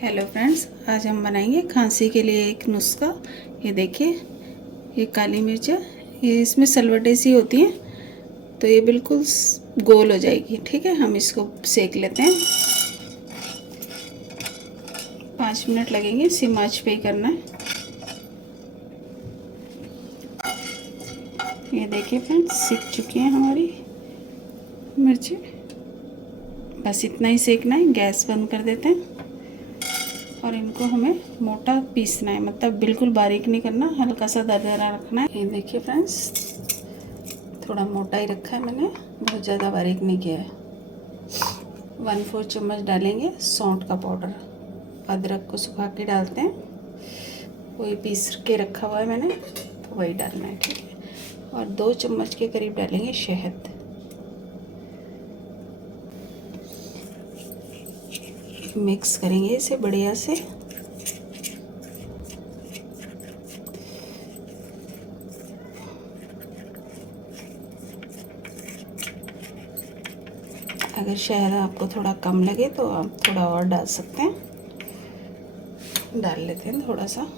Hello friends, आज हम बनाएंगे खांसी के लिए एक नुस्खा। ये देखिए, ये काली मिर्च है। ये इसमें सलवटें सी होती हैं, तो ये बिल्कुल गोल हो जाएगी। ठीक है, हम इसको सेक लेते हैं। 5 मिनट लगेंगे, सिम आंच पे ही करना है। ये देखिए फ्रेंड्स, सिक चुकी हैं हमारी मिर्ची। बस इतना ही सेकना है। गैस बंद कर देते हैं और इनको हमें मोटा पीसना है, मतलब बिल्कुल बारीक नहीं करना, हल्का सा दरदरा रखना है। ये देखिए फ्रेंड्स, थोड़ा मोटा ही रखा है मैंने, बहुत ज़्यादा बारीक नहीं किया है। 1/4 चम्मच डालेंगे सौंठ का पाउडर। अदरक को सुखा के डालते हैं, वही पीस के रखा हुआ है मैंने, तो वही डालना है। ठीक है, और 2 चम्मच के करीब डालेंगे शहद। मिक्स करेंगे इसे बढ़िया से। अगर शहद आपको थोड़ा कम लगे तो आप थोड़ा और डाल सकते हैं। डाल लेते हैं थोड़ा सा।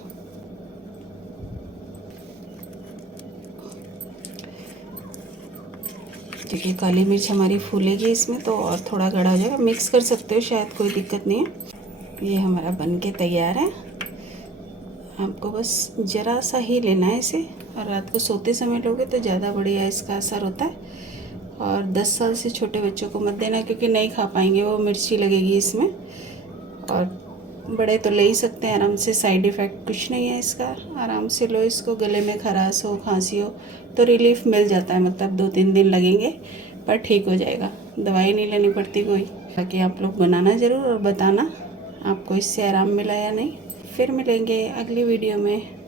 देखिए, काली मिर्च हमारी फूलेगी इसमें, तो और थोड़ा गाढ़ा हो जाएगा। मिक्स कर सकते हो, शायद कोई दिक्कत नहीं है। ये हमारा बन के तैयार है। आपको बस ज़रा सा ही लेना है इसे, और रात को सोते समय लोगे तो ज़्यादा बढ़िया इसका असर होता है। और 10 साल से छोटे बच्चों को मत देना, क्योंकि नहीं खा पाएंगे, वो मिर्ची लगेगी इसमें। और बड़े तो ले ही सकते हैं आराम से, साइड इफ़ेक्ट कुछ नहीं है इसका। आराम से लो इसको। गले में खराश हो, खांसी हो तो रिलीफ मिल जाता है, मतलब 2-3 दिन लगेंगे पर ठीक हो जाएगा। दवाई नहीं लेनी पड़ती कोई। बाकी आप लोग बनाना ज़रूर और बताना आपको इससे आराम मिला या नहीं। फिर मिलेंगे अगली वीडियो में।